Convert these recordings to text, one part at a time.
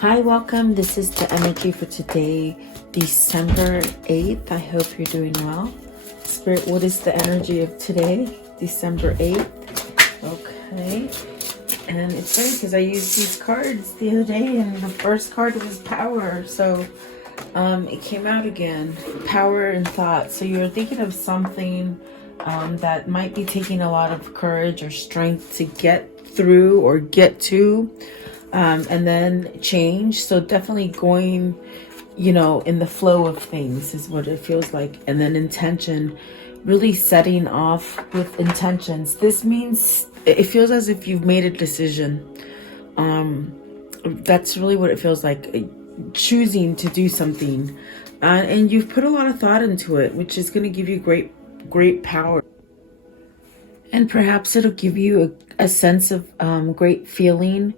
Hi, welcome. This is the energy for today, December 8th. I hope you're doing well. Spirit, what is the energy of today, December 8th? Okay. And it's funny because I used these cards the other day and the first card was power. So it came out again, power and thought. So you're thinking of something that might be taking a lot of courage or strength to get through or get to. And then change. So definitely going, in the flow of things is what it feels like. And then intention, really setting off with intentions. This means it feels as if you've made a decision. That's really what it feels like, choosing to do something. And you've put a lot of thought into it, which is going to give you great power. And perhaps it'll give you a sense of great feeling.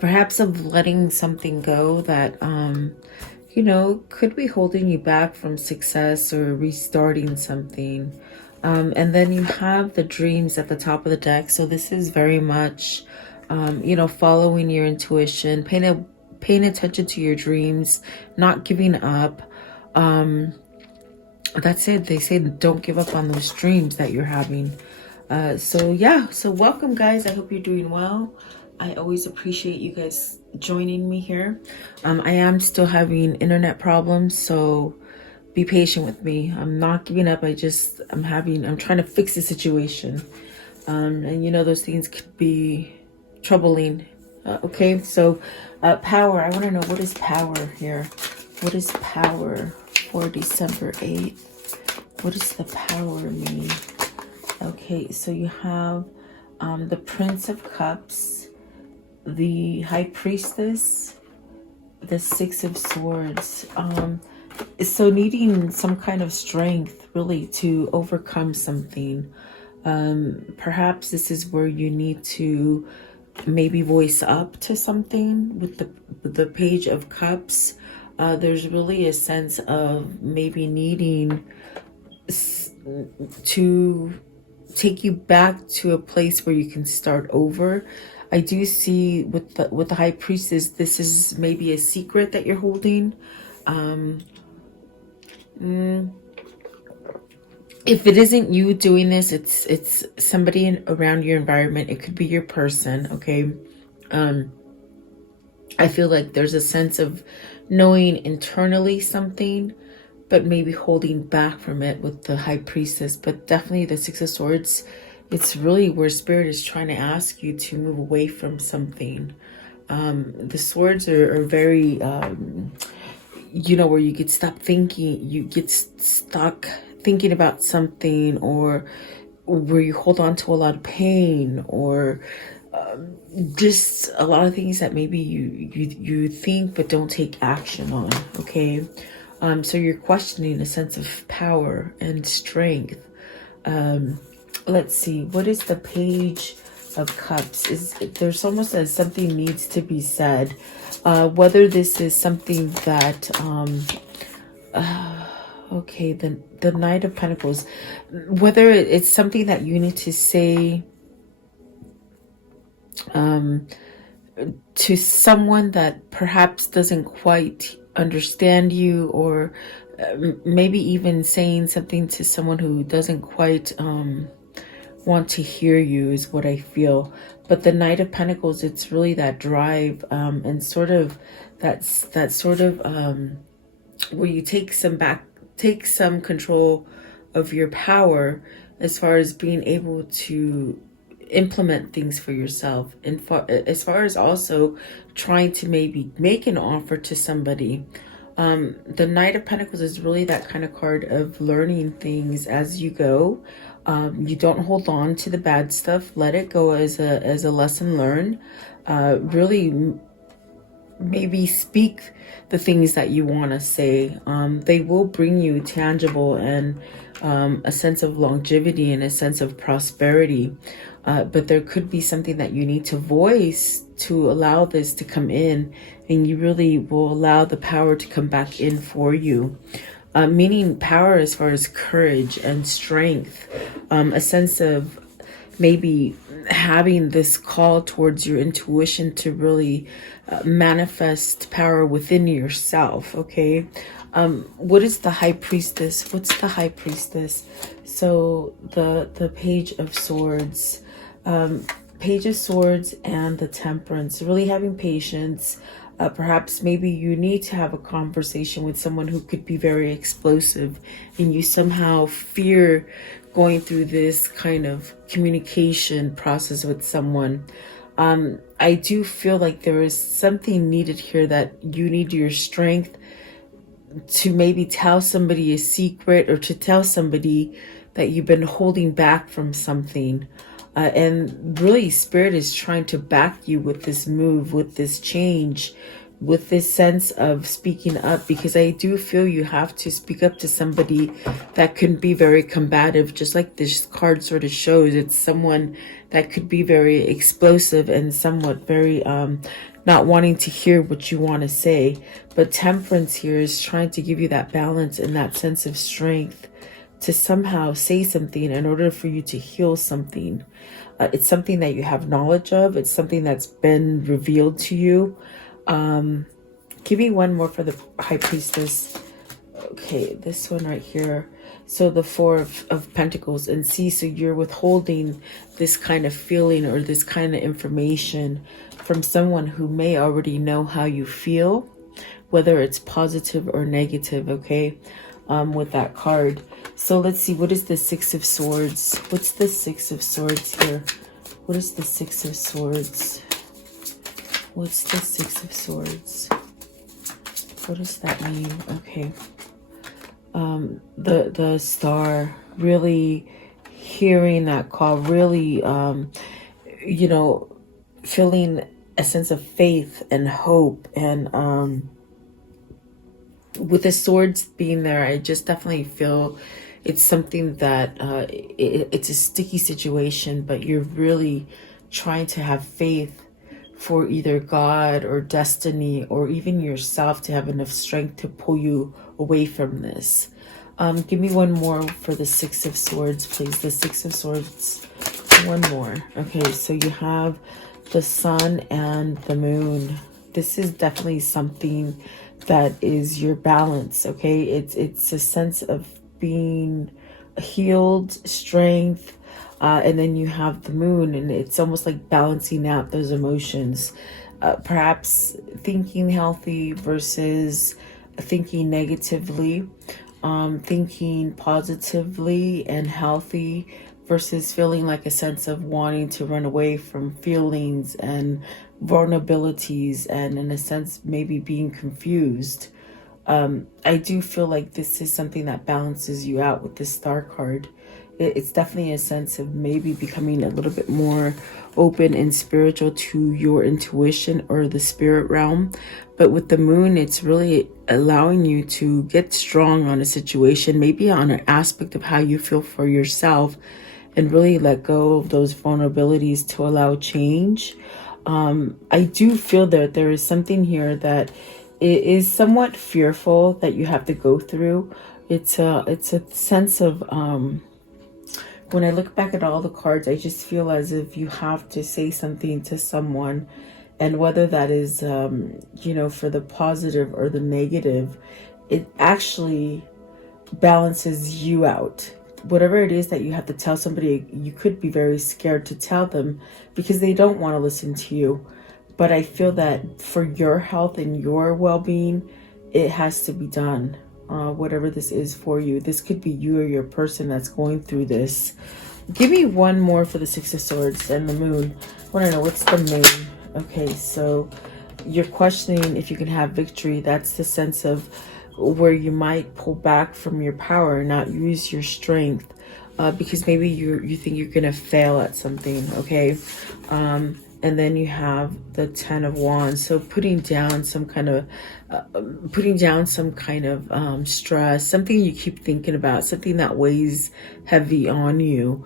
Perhaps of letting something go that, could be holding you back from success or restarting something. And then you have the dreams at the top of the deck. So this is very much, following your intuition, paying attention to your dreams, not giving up. That's it. They say don't give up on those dreams that you're having. So welcome, guys. I hope you're doing well. I always appreciate you guys joining me here. I am still having internet problems, so be patient with me. I'm not giving up. I'm trying to fix the situation. And those things could be troubling. Okay, so power. I want to know, what is power here? What is power for December 8th? What does the power mean? Okay, so you have the Prince of Cups, the High Priestess, the Six of Swords. So needing some kind of strength really to overcome something. Perhaps this is where you need to maybe voice up to something with the Page of Cups. There's really a sense of maybe needing to take you back to a place where you can start over. I do see with the High Priestess, this is maybe a secret that you're holding. If it isn't you doing this, it's somebody around your environment. It could be your person. Okay. I feel like there's a sense of knowing internally something, but maybe holding back from it with the High Priestess. But definitely the Six of Swords, it's really where Spirit is trying to ask you to move away from something. The swords are very, where you get stuck thinking about something, or where you hold on to a lot of pain, or just a lot of things that maybe you think but don't take action on. Okay. So you're questioning a sense of power and strength. Let's see, what is the Page of Cups? There's almost as something needs to be said. Whether this is something that, okay, the Knight of Pentacles, whether it's something that you need to say to someone that perhaps doesn't quite understand you, or maybe even saying something to someone who doesn't quite want to hear you, is what I feel. But the Knight of Pentacles, it's really that drive, and sort of that sort of where you take some control of your power, as far as being able to implement things for yourself, and as far as also trying to maybe make an offer to somebody. The Knight of Pentacles is really that kind of card of learning things as you go. You don't hold on to the bad stuff. Let it go as a lesson learned. Really maybe speak the things that you want to say. They will bring you tangible and a sense of longevity and a sense of prosperity. But there could be something that you need to voice to allow this to come in, and you really will allow the power to come back in for you. Meaning power as far as courage and strength, a sense of maybe having this call towards your intuition to really manifest power within yourself. Okay. What is the High Priestess? What's the High Priestess? So the Page of Swords, Page of Swords and the Temperance, really having patience. Perhaps maybe you need to have a conversation with someone who could be very explosive, and you somehow fear going through this kind of communication process with someone. I do feel like there is something needed here, that you need your strength to maybe tell somebody a secret, or to tell somebody that you've been holding back from something. And really, Spirit is trying to back you with this move, with this change, with this sense of speaking up, because I do feel you have to speak up to somebody that can be very combative, just like this card sort of shows. It's someone that could be very explosive and somewhat very not wanting to hear what you want to say. But Temperance here is trying to give you that balance and that sense of strength to somehow say something in order for you to heal something. It's something that you have knowledge of. It's something that's been revealed to you. Give me one more for the High Priestess. Okay, this one right here. So the Four of Pentacles. And see, so you're withholding this kind of feeling or this kind of information from someone who may already know how you feel, whether it's positive or negative, okay, with that card. So let's see, what is the Six of Swords? What's the Six of Swords here? What is the Six of Swords? What's the Six of Swords? What does that mean? Okay. The Star, really hearing that call, really, you know, feeling a sense of faith and hope. And with the swords being there, I just definitely feel it's something that it's a sticky situation, but you're really trying to have faith for either God or destiny or even yourself to have enough strength to pull you away from this. Give me one more for the Six of Swords, please. The Six of Swords. One more. Okay, so you have the Sun and the Moon. This is definitely something that is your balance, okay? It's a sense of being healed, strength, and then you have the Moon, and it's almost like balancing out those emotions. Perhaps thinking healthy versus thinking negatively, thinking positively and healthy versus feeling like a sense of wanting to run away from feelings and vulnerabilities, and in a sense maybe being confused. I do feel like this is something that balances you out with this Star card. It's definitely a sense of maybe becoming a little bit more open and spiritual to your intuition or the spirit realm. But with the Moon, it's really allowing you to get strong on a situation, maybe on an aspect of how you feel for yourself, and really let go of those vulnerabilities to allow change. I do feel that there is something here that it is somewhat fearful that you have to go through. It's a sense of, when I look back at all the cards, I just feel as if you have to say something to someone, and whether that is, you know, for the positive or the negative, it actually balances you out. Whatever it is that you have to tell somebody, you could be very scared to tell them because they don't want to listen to you. But I feel that for your health and your well-being, it has to be done. Whatever this is for you. This could be you or your person that's going through this. Give me one more for the Six of Swords and the Moon. I want to know, what's the Moon? Okay, so you're questioning if you can have victory. That's the sense of where you might pull back from your power and not use your strength, because maybe you think you're gonna fail at something, okay? And then you have the Ten of Wands, so putting down some kind of stress, something you keep thinking about, something that weighs heavy on you.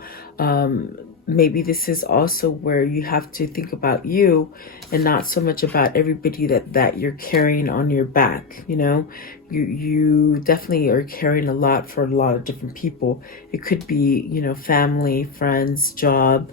maybe this is also where you have to think about you and not so much about everybody that you're carrying on your back. You know, you definitely are carrying a lot for a lot of different people. It could be, you know, family, friends, job,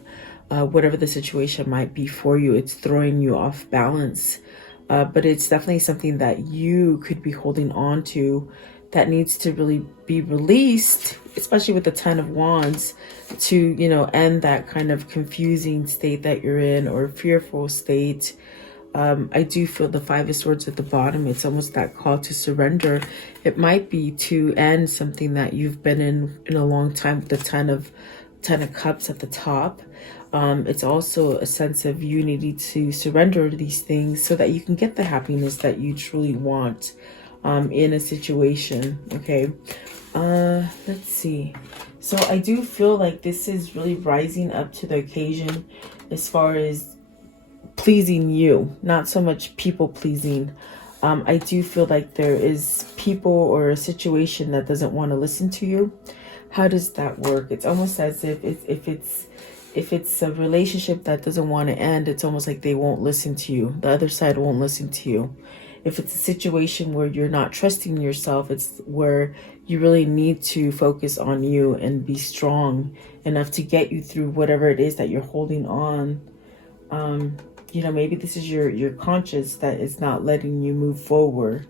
whatever the situation might be for you. It's throwing you off balance. But it's definitely something that you could be holding on to that needs to really be released, especially with the Ten of Wands, to, you know, end that kind of confusing state that you're in, or fearful state. I do feel the Five of Swords at the bottom. It's almost that call to surrender. It might be to end something that you've been in a long time, with the Ten of Cups at the top. It's also a sense of unity to surrender these things so that you can get the happiness that you truly want in a situation. Okay, let's see. So I do feel like this is really rising up to the occasion as far as pleasing you, not so much people pleasing. I do feel like there is people or a situation that doesn't want to listen to you. How does that work? It's almost as if it's a relationship that doesn't want to end, it's almost like they won't listen to you. The other side won't listen to you. If it's a situation where you're not trusting yourself, it's where you really need to focus on you and be strong enough to get you through whatever it is that you're holding on. You know, maybe this is your conscience that is not letting you move forward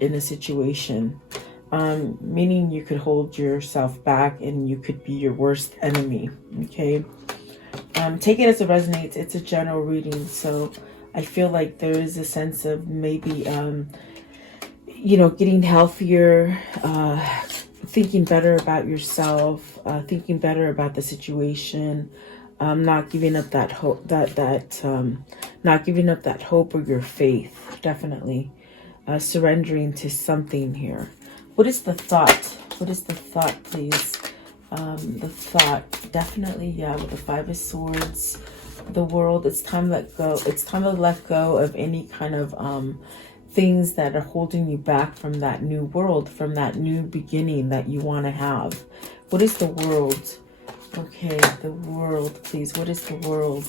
in a situation. Meaning you could hold yourself back and you could be your worst enemy. Okay. Take it as it resonates. It's a general reading. So I feel like there is a sense of maybe, you know, getting healthier, thinking better about yourself, thinking better about the situation, not giving up that hope, not giving up that hope or your faith. Definitely surrendering to something here. What is the thought? What is the thought, please? The thought, definitely, yeah, with the Five of Swords, the world. It's time to let go. It's time to let go of any kind of things that are holding you back from that new world, from that new beginning that you want to have. What is the world? Okay, the world, please. What is the world?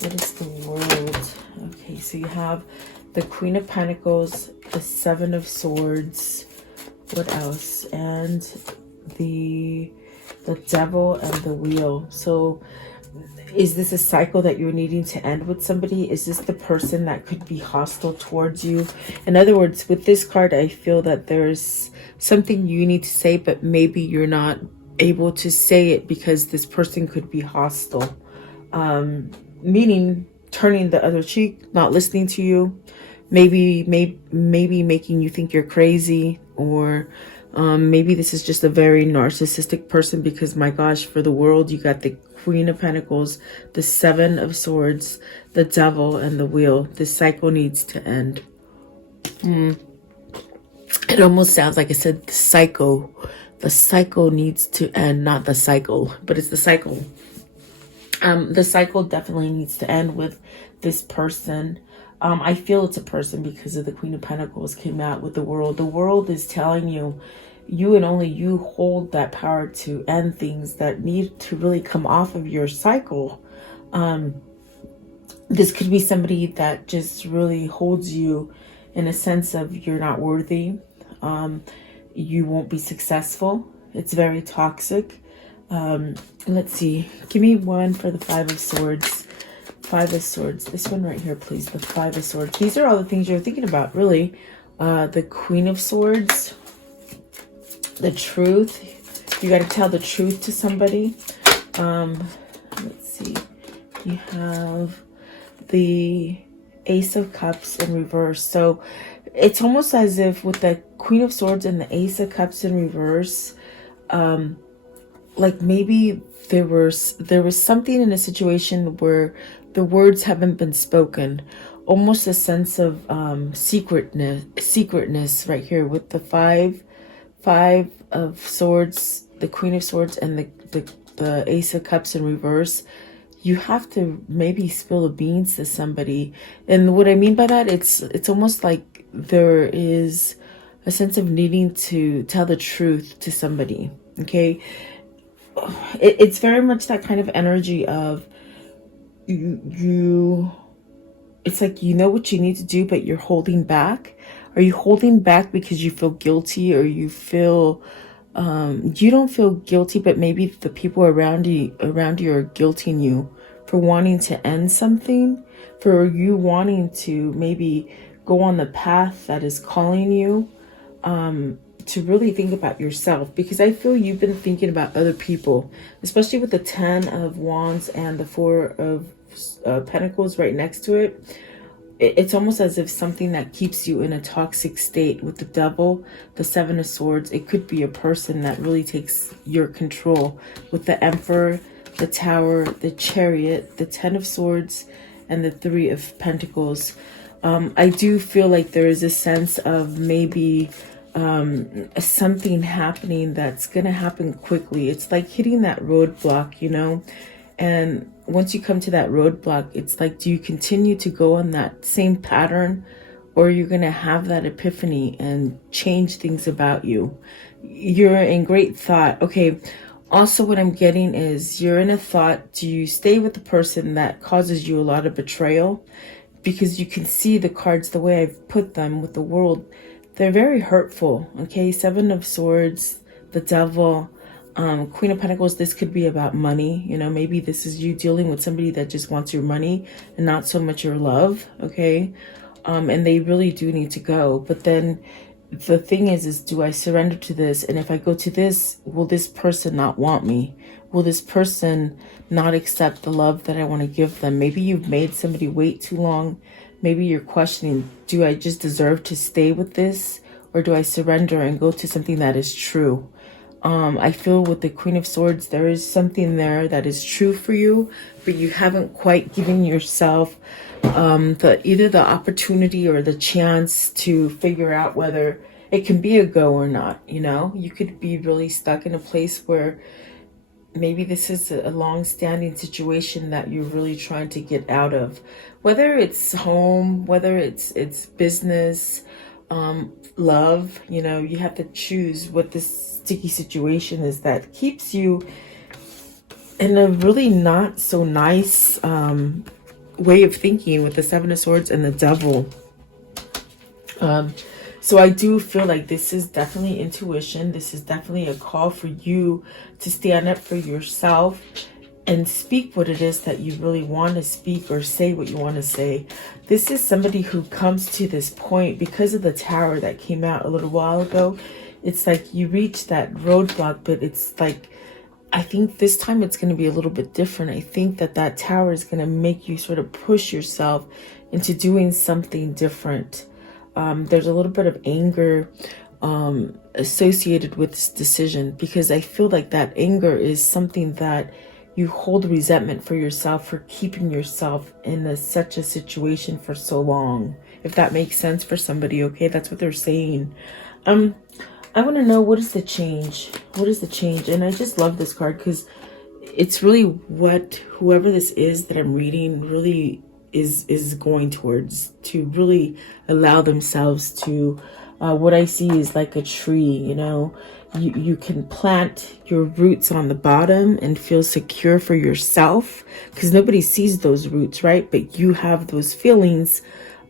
What is the world? Okay, so you have the Queen of Pentacles, the Seven of Swords. What else? And the Devil and the Wheel. So is this a cycle that you're needing to end with somebody? Is this the person that could be hostile towards you? In other words, with this card, I feel that there's something you need to say, but maybe you're not able to say it because this person could be hostile. Meaning turning the other cheek, not listening to you, maybe making you think you're crazy, or maybe this is just a very narcissistic person, because my gosh, for the world, you got the Queen of Pentacles, the Seven of Swords, the Devil, and the Wheel. This cycle needs to end. It almost sounds like I said the cycle. The cycle needs to end, not the cycle, but it's the cycle. The cycle definitely needs to end with this person. I feel it's a person because of the Queen of Pentacles came out with the world. The world is telling you, you and only you hold that power to end things that need to really come off of your cycle. This could be somebody that just really holds you in a sense of you're not worthy. You won't be successful. It's very toxic. Let's see. Give me one for the Five of Swords. Five of Swords. This one right here, please. The Five of Swords. These are all the things you're thinking about, really. The Queen of Swords. The truth. You got to tell the truth to somebody. Let's see. You have the Ace of Cups in reverse. So it's almost as if with the Queen of Swords and the Ace of Cups in reverse, like maybe there was something in a situation where the words haven't been spoken. Almost a sense of secretness right here with the five of Swords, the Queen of Swords, and the Ace of Cups in reverse. You have to maybe spill the beans to somebody. And what I mean by that, it's almost like there is a sense of needing to tell the truth to somebody. Okay. it's very much that kind of energy of you it's like you know what you need to do, but you're holding back. Are you holding back because you feel guilty, or you feel you don't feel guilty, but maybe the people around you are guilting you for wanting to end something, for you wanting to maybe go on the path that is calling you, to really think about yourself, because I feel you've been thinking about other people, especially with the 10 of Wands and the 4 of Pentacles right next to it. It's almost as if something that keeps you in a toxic state. With the Devil, the 7 of Swords, it could be a person that really takes your control. With the Emperor, the Tower, the Chariot, the 10 of Swords, and the 3 of Pentacles. I do feel like there is a sense of maybe something happening that's going to happen quickly. It's like hitting that roadblock, you know? And once you come to that roadblock, it's like, do you continue to go on that same pattern, or you're going to have that epiphany and change things about you? You're in great thought. Okay. Also, what I'm getting is you're in a thought. Do you stay with the person that causes you a lot of betrayal? Because you can see the cards the way I've put them with the World. They're very hurtful. Okay. 7 of Swords, the Devil, Queen of Pentacles. This could be about money. You know, maybe this is you dealing with somebody that just wants your money and not so much your love. Okay. And they really do need to go. But then the thing is do I surrender to this? And if I go to this, will this person not want me? Will this person not accept the love that I want to give them? Maybe you've made somebody wait too long. Maybe you're questioning, do I just deserve to stay with this? Or do I surrender and go to something that is true? I feel with the Queen of Swords, there is something there that is true for you, but you haven't quite given yourself either the opportunity or the chance to figure out whether it can be a go or not. You know, you could be really stuck in a place where maybe this is a long-standing situation that you're really trying to get out of, whether it's home, whether it's business, love. You know, you have to choose what this sticky situation is that keeps you in a really not so nice way of thinking, with the 7 of Swords and the Devil. So I do feel like this is definitely intuition. This is definitely a call for you to stand up for yourself and speak what it is that you really want to speak, or say what you want to say. This is somebody who comes to this point because of the Tower that came out a little while ago. It's like you reach that roadblock, but it's like, I think this time it's going to be a little bit different. I think that Tower is going to make you sort of push yourself into doing something different. There's a little bit of anger associated with this decision, because I feel like that anger is something that you hold resentment for yourself, for keeping yourself in such a situation for so long. If that makes sense for somebody, okay? That's what they're saying. I want to know, what is the change? What is the change? And I just love this card because it's really what whoever this is that I'm reading really is going towards, to really allow themselves to, what I see is like a tree, you know. You can plant your roots on the bottom and feel secure for yourself, because nobody sees those roots, right? But you have those feelings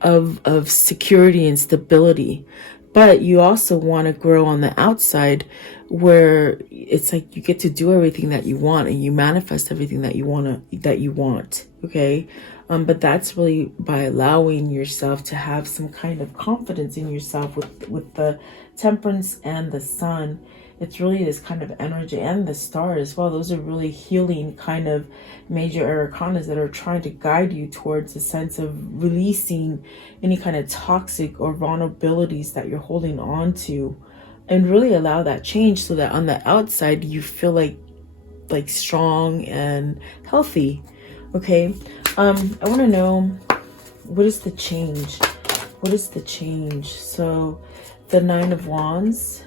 of security and stability. But you also want to grow on the outside, where it's like you get to do everything that you want and you manifest everything that you want. Okay. But that's really by allowing yourself to have some kind of confidence in yourself. With the Temperance and the Sun, it's really this kind of energy, and the Star as well. Those are really healing kind of major arcanas that are trying to guide you towards a sense of releasing any kind of toxic or vulnerabilities that you're holding on to, and really allow that change, so that on the outside you feel like strong and healthy. Okay. I want to know, what is the change? What is the change? So the 9 of Wands,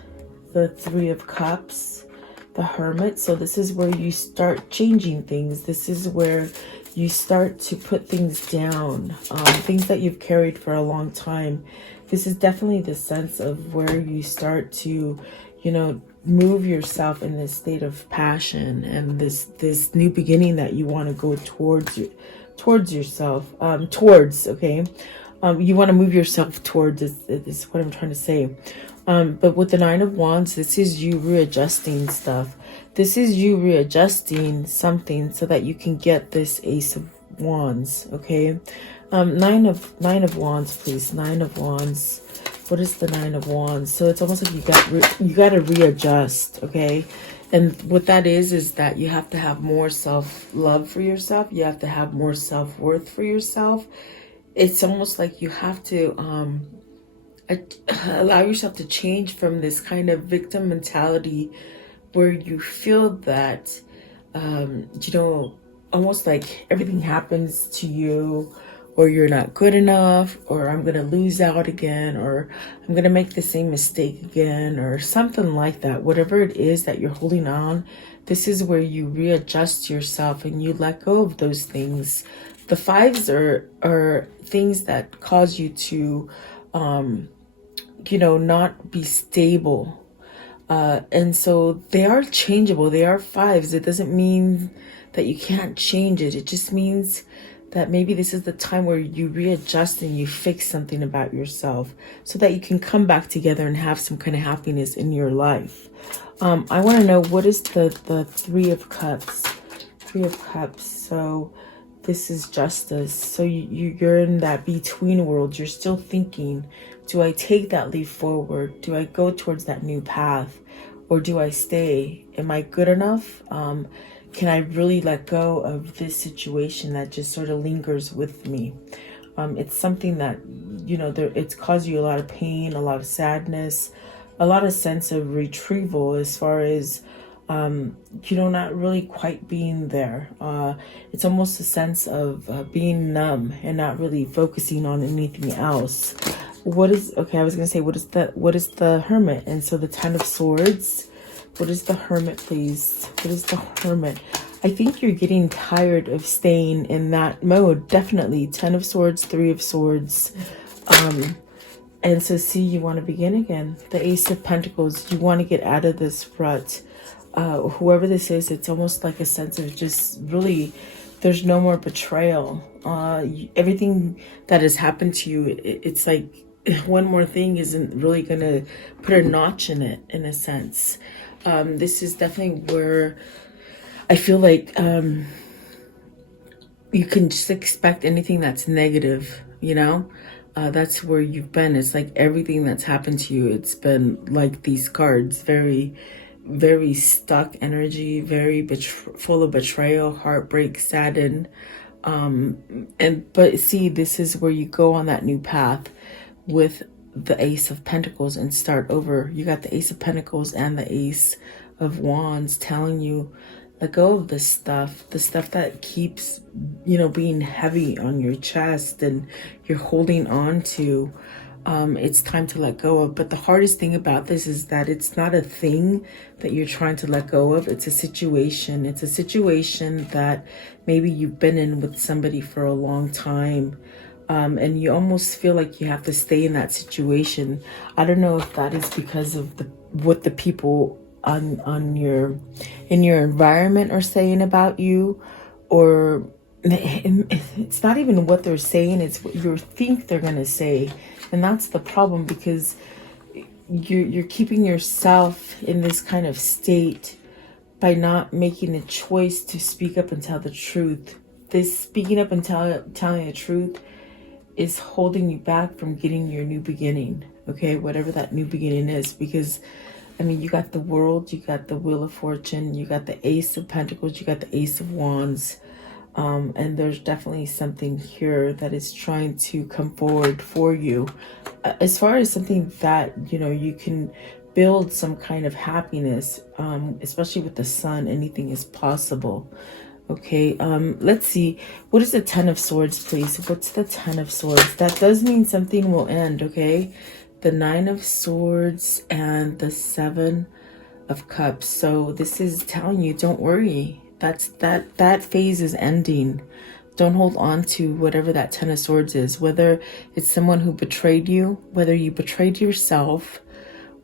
the 3 of Cups, the Hermit. So this is where you start changing things. This is where you start to put things down, things that you've carried for a long time. This is definitely the sense of where you start to, you know, move yourself in this state of passion and this new beginning that you want to go towards yourself, okay. You want to move yourself towards is what I'm trying to say. But with the Nine of Wands, this is you readjusting stuff. This is you readjusting something so that you can get this Ace of Wands, okay. Nine of Wands, please. Nine of Wands. What is the Nine of Wands? So it's almost like you got to readjust, okay. And what that is that you have to have more self-love for yourself. You have to have more self-worth for yourself. It's almost like you have to allow yourself to change from this kind of victim mentality where you feel that, almost like everything happens to you, or you're not good enough, or I'm going to lose out again, or I'm going to make the same mistake again, or something like that. Whatever it is that you're holding on, this is where you readjust yourself and you let go of those things. The fives are things that cause you to, not be stable. And so they are changeable. They are fives. It doesn't mean that you can't change it. It just means that maybe this is the time where you readjust and you fix something about yourself so that you can come back together and have some kind of happiness in your life. I want to know, what is the Three of Cups? Three of Cups. So this is justice. So you're in that between world. You're still thinking, do I take that leap forward? Do I go towards that new path? Or do I stay? Am I good enough? Can I really let go of this situation that just sort of lingers with me? It's something that, it's caused you a lot of pain, a lot of sadness, a lot of sense of retrieval as far as, not really quite being there. It's almost a sense of being numb and not really focusing on anything else. I was going to say, what is the Hermit? And so the Ten of Swords. What is the Hermit, please? What is the Hermit? I think you're getting tired of staying in that mode. Definitely. Ten of Swords, Three of Swords. And so see, you want to begin again. The Ace of Pentacles. You want to get out of this rut. Whoever this is, it's almost like a sense of just really, there's no more betrayal. Everything that has happened to you, it's like one more thing isn't really going to put a notch in it, in a sense. This is definitely where I feel like you can just expect anything that's negative, that's where you've been. It's like everything that's happened to you, it's been like these cards, very, very stuck energy, very full of betrayal, heartbreak, saddened. But see, this is where you go on that new path with the Ace of Pentacles and start over. You got the Ace of Pentacles and the Ace of Wands telling you, let go of the stuff that keeps, being heavy on your chest and you're holding on to. It's time to let go of. But the hardest thing about this is that it's not a thing that you're trying to let go of. It's a situation. It's a situation that maybe you've been in with somebody for a long time. And you almost feel like you have to stay in that situation. I don't know if that is because of what the people in your environment are saying about you, or it's not even what they're saying, it's what you think they're going to say. And that's the problem, because you're keeping yourself in this kind of state by not making a choice to speak up and tell the truth. This speaking up and telling the truth is holding you back from getting your new beginning, okay? Whatever that new beginning is, because, you got the World, you got the Wheel of Fortune, you got the Ace of Pentacles, you got the Ace of Wands, and there's definitely something here that is trying to come forward for you. As far as something that, you can build some kind of happiness, especially with the Sun, anything is possible. Okay, let's see. What is the Ten of Swords, please? What's the Ten of Swords? That does mean something will end, okay? The Nine of Swords and the Seven of Cups. So this is telling you, don't worry. That phase is ending. Don't hold on to whatever that Ten of Swords is. Whether it's someone who betrayed you, whether you betrayed yourself,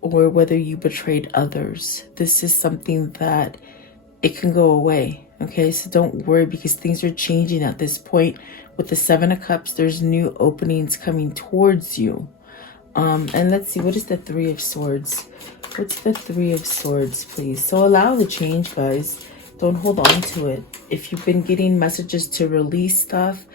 or whether you betrayed others. This is something that it can go away. Okay, so don't worry, because things are changing at this point. With the Seven of Cups, there's new openings coming towards you. And let's see, what is the Three of Swords? What's the Three of Swords, please? So allow the change, guys. Don't hold on to it. If you've been getting messages to release stuff,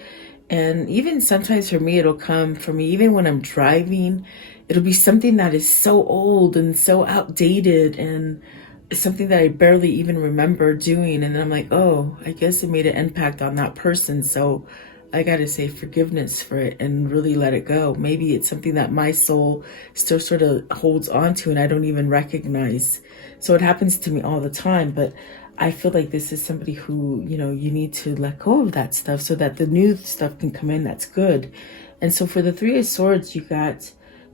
and even sometimes for me, it'll come for me, even when I'm driving, it'll be something that is so old and so outdated, and it's something that I barely even remember doing. And then I'm like, oh, I guess it made an impact on that person. So I got to say forgiveness for it and really let it go. Maybe it's something that my soul still sort of holds on to and I don't even recognize. So it happens to me all the time. But I feel like this is somebody who, you know, you need to let go of that stuff so that the new stuff can come in that's good. And so for the Three of Swords, you got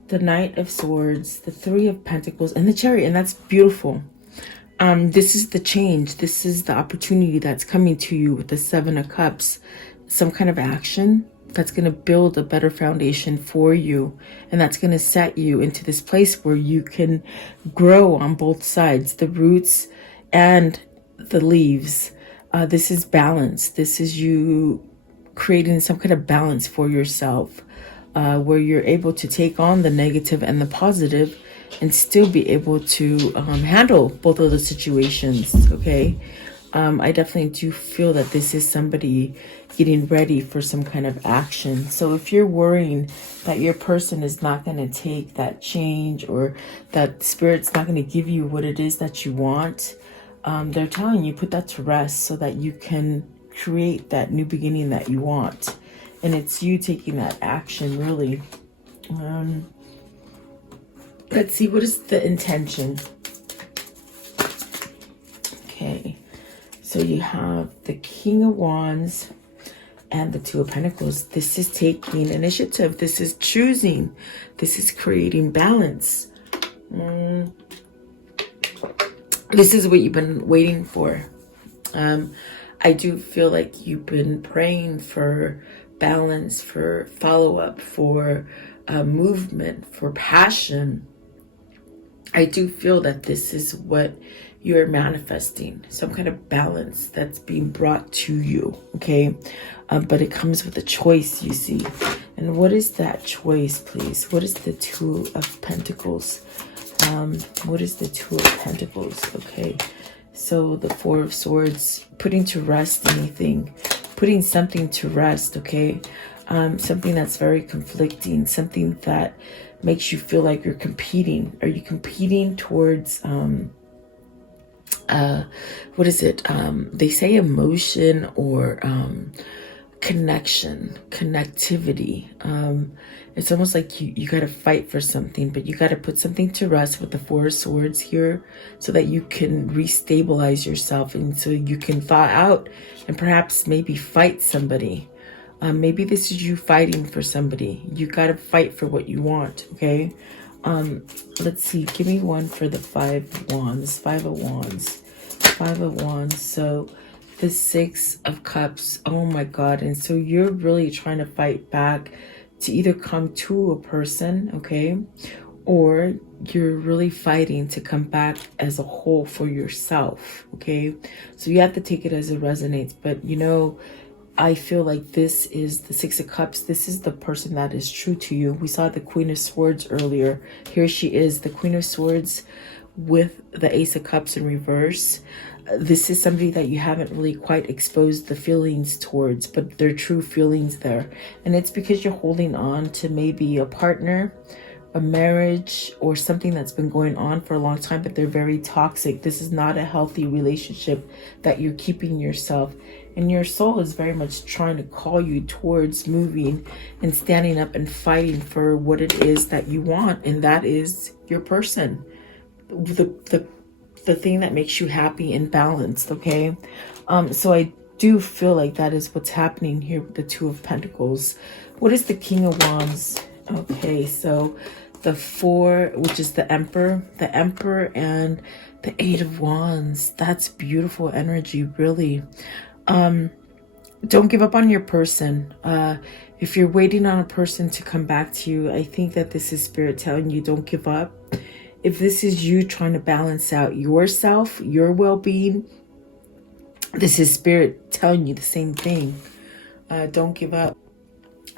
the Knight of Swords, the Three of Pentacles, and the Chariot. And that's beautiful. This is the change. This is the opportunity that's coming to you with the Seven of Cups. Some kind of action that's going to build a better foundation for you. And that's going to set you into this place where you can grow on both sides, the roots and the leaves. This is balance. This is you creating some kind of balance for yourself, where you're able to take on the negative and the positive and still be able to handle both of the situations. Okay. I definitely do feel that this is somebody getting ready for some kind of action. So if you're worrying that your person is not going to take that change, or that Spirit's not going to give you what it is that you want, they're telling you put that to rest so that you can create that new beginning that you want. And it's you taking that action, really. Let's see, what is the intention? Okay. So you have the King of Wands and the Two of Pentacles. This is taking initiative. This is choosing. This is creating balance. This is what you've been waiting for. I do feel like you've been praying for balance, for follow-up, for movement, for passion. I do feel that this is what you're manifesting, some kind of balance that's being brought to you, okay? But it comes with a choice, you see. And what is that choice, please? What is the Two of Pentacles? What is the Two of Pentacles? Okay, so the Four of Swords, putting to rest anything, putting something to rest, okay? Something that's very conflicting, something that makes you feel like you're competing. Are you competing towards what is it? They say emotion or connection, connectivity. It's almost like you got to fight for something, but you got to put something to rest with the Four of Swords here so that you can restabilize yourself and so you can thaw out and perhaps maybe fight somebody. Maybe this is you fighting for somebody. You got to fight for what you want, okay? Let's see. Give me one for the Five of Wands. Five of Wands. Five of Wands. So the Six of Cups. Oh my God. And so you're really trying to fight back to either come to a person, okay? Or you're really fighting to come back as a whole for yourself, okay? So you have to take it as it resonates. But you know, I feel like this is the Six of Cups. This is the person that is true to you. We saw the Queen of Swords earlier. Here she is, the Queen of Swords with the Ace of Cups in reverse. This is somebody that you haven't really quite exposed the feelings towards, but they're true feelings there. And it's because you're holding on to maybe a partner, a marriage, or something that's been going on for a long time, but they're very toxic. This is not a healthy relationship that you're keeping yourself. And your soul is very much trying to call you towards moving and standing up and fighting for what it is that you want. And that is your person. The thing that makes you happy and balanced, okay? So I do feel like that is what's happening here with the Two of Pentacles. What is the King of Wands? Okay, so the Four, which is the Emperor and the Eight of Wands. That's beautiful energy, really. Don't give up on your person. If you're waiting on a person to come back to you, I think that this is Spirit telling you don't give up. if this is you trying to balance out yourself, your well-being, this is spirit telling you the same thing. Don't give up.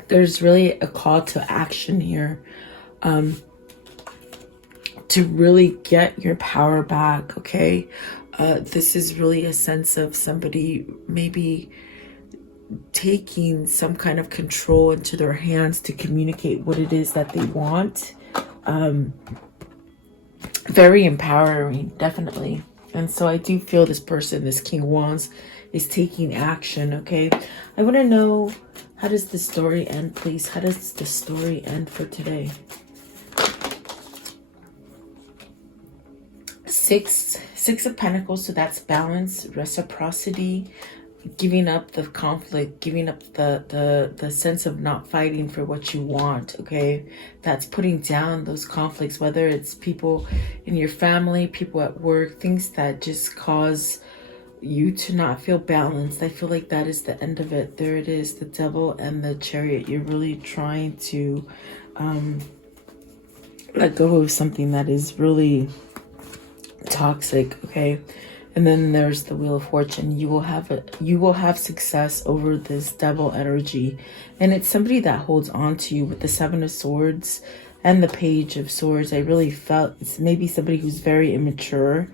There's really a call to action here, to really get your power back, okay? This is really a sense of somebody maybe taking some kind of control into their hands to communicate what it is that they want. Very empowering, definitely. And so I do feel this person, this King of Wands, is taking action, okay? I want to know, how does the story end, please? How does the story end for today? Six of Pentacles, so that's balance, reciprocity, giving up the conflict, giving up the sense of not fighting for what you want, okay? That's putting down those conflicts, whether it's people in your family, people at work, things that just cause you to not feel balanced. I feel like that is the end of it. There it is, the Devil and the Chariot. You're really trying to let go of something that is really toxic, okay? And then there's the Wheel of Fortune. You will have success over this devil energy. And it's somebody that holds on to you with the Seven of Swords and the Page of Swords. I really felt it's maybe somebody who's very immature.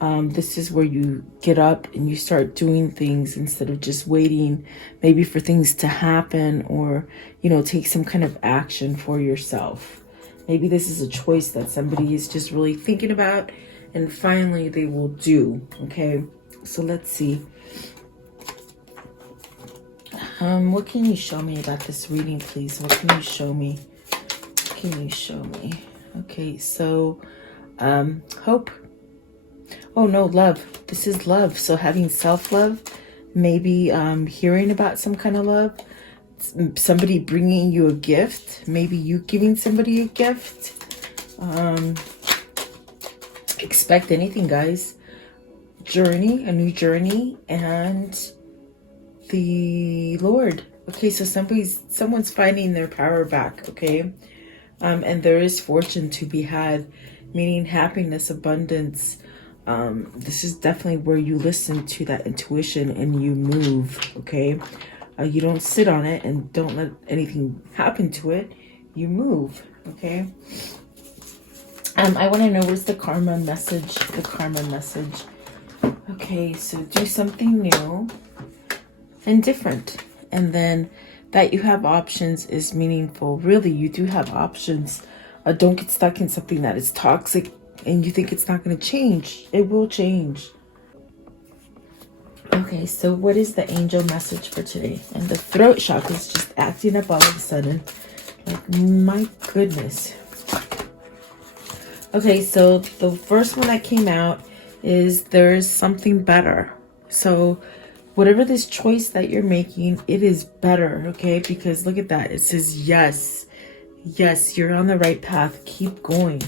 This is where you get up and you start doing things instead of just waiting maybe for things to happen, or, you know, take some kind of action for yourself. Maybe this is a choice that somebody is just really thinking about, and finally they will do, okay? So let's see. What can you show me about this reading, please? What can you show me? What can you show me? Okay, so hope. Oh no, love. This is love. So having self-love, maybe hearing about some kind of love, somebody bringing you a gift, maybe you giving somebody a gift. Expect anything, guys. Journey, a new journey, and the Lord. Okay, so someone's finding their power back, okay? And there is fortune to be had, meaning happiness, abundance. This is definitely where you listen to that intuition and you move, okay? You don't sit on it and don't let anything happen to it. You move, okay? I want to know, what's the karma message? The karma message. Okay, so do something new and different. And then that you have options is meaningful. Really, you do have options. Don't get stuck in something that is toxic and you think it's not going to change. It will change. Okay, so what is the angel message for today? And the throat chakra is just acting up all of a sudden. Like, my goodness. Okay, so the first one that came out is there's something better. So whatever this choice that you're making, it is better, okay? Because look at that. It says yes. Yes, you're on the right path. Keep going.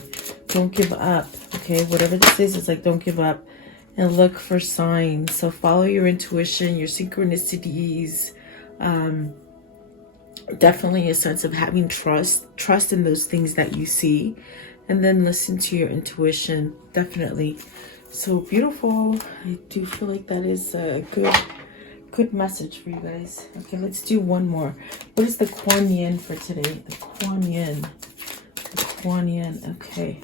Don't give up, okay? Whatever this is, it's like don't give up and look for signs. So follow your intuition, your synchronicities. Definitely a sense of having trust in those things that you see. And then listen to your intuition, definitely. So beautiful. I do feel like that is a good message for you guys. Okay, let's do one more. What is the Kuan Yin for today? The Kuan Yin. The Kuan Yin, okay.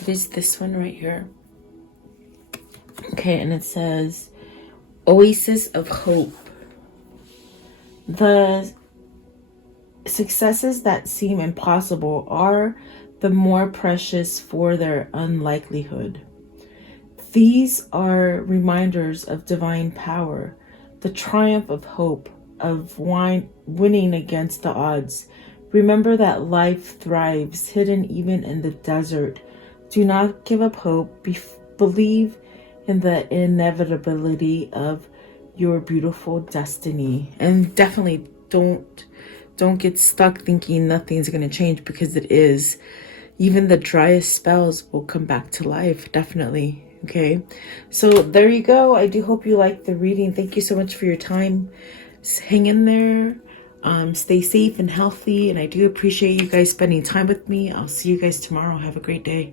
It is this one right here. Okay, and it says, Oasis of Hope. The successes that seem impossible are the more precious for their unlikelihood. These are reminders of divine power, the triumph of hope, of winning against the odds. Remember that life thrives, hidden even in the desert. Do not give up hope. Believe in the inevitability of your beautiful destiny. And definitely don't get stuck thinking nothing's going to change, because it is. Even the driest spells will come back to life, definitely. Okay, so there you go. I do hope you liked the reading. Thank you so much for your time. Just hang in there. Stay safe and healthy, and I do appreciate you guys spending time with me. I'll see you guys tomorrow. Have a great day.